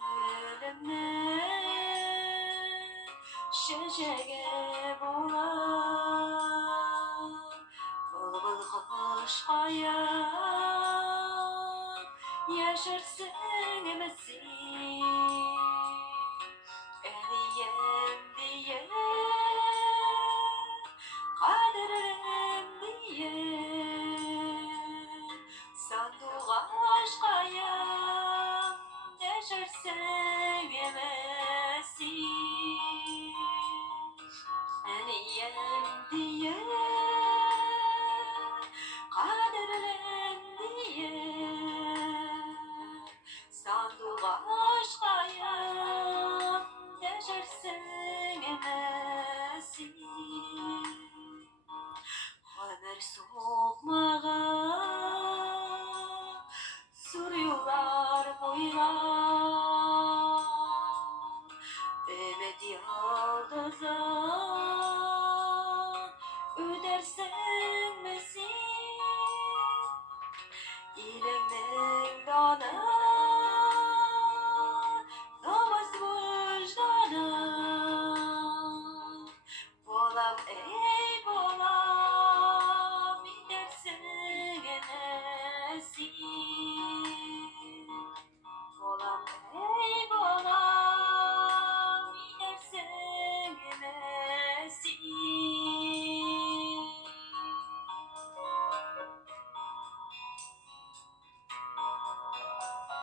gülümle şecege bulan bıl kuş hayat yaşarsın emesin eriyem diye kaderim diye sandık aşkayım yaşarsın emesin eriyem diye kaderim diye sandık aşkayım yaşarsın emesin haber sokmağa soruyorlar boylar ebedi yaldıza ödersen misin ile Mevlana namaz vicdana bolam ey bolam